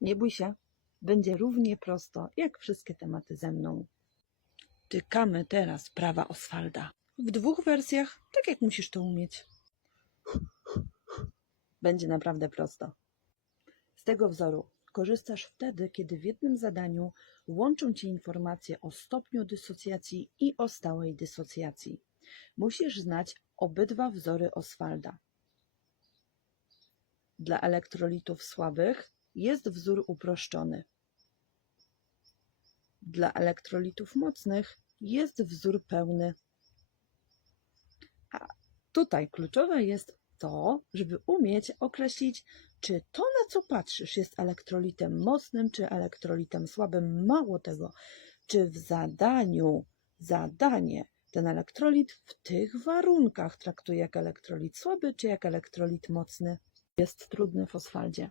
Nie bój się, będzie równie prosto, jak wszystkie tematy ze mną. Czekamy teraz prawa Oswalda. W dwóch wersjach, tak jak musisz to umieć. Będzie naprawdę prosto. Z tego wzoru korzystasz wtedy, kiedy w jednym zadaniu łączą Ci informacje o stopniu dysocjacji i o stałej dysocjacji. Musisz znać obydwa wzory Oswalda. Dla elektrolitów słabych jest wzór uproszczony. Dla elektrolitów mocnych jest wzór pełny. A tutaj kluczowe jest to, żeby umieć określić, czy to, na co patrzysz, jest elektrolitem mocnym, czy elektrolitem słabym. Mało tego, czy w zadaniu, zadanie, ten elektrolit w tych warunkach traktuje jak elektrolit słaby, czy jak elektrolit mocny. Jest trudny w Oswaldzie.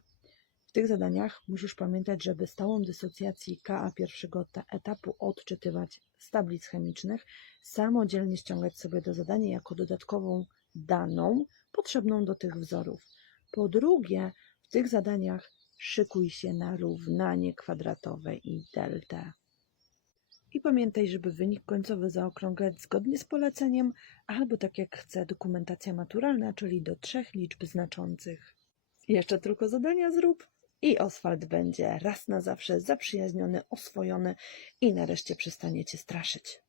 Tych zadaniach musisz pamiętać, żeby stałą dysocjacji Ka pierwszego ta- etapu odczytywać z tablic chemicznych, samodzielnie ściągać sobie do zadania jako dodatkową daną potrzebną do tych wzorów. Po drugie, w tych zadaniach szykuj się na równanie kwadratowe i deltę. I pamiętaj, żeby wynik końcowy zaokrąglać zgodnie z poleceniem, albo tak jak chce dokumentacja maturalna, czyli do trzech liczb znaczących. Jeszcze tylko zadania zrób i Oswald będzie raz na zawsze zaprzyjaźniony, oswojony i nareszcie przestanie cię straszyć.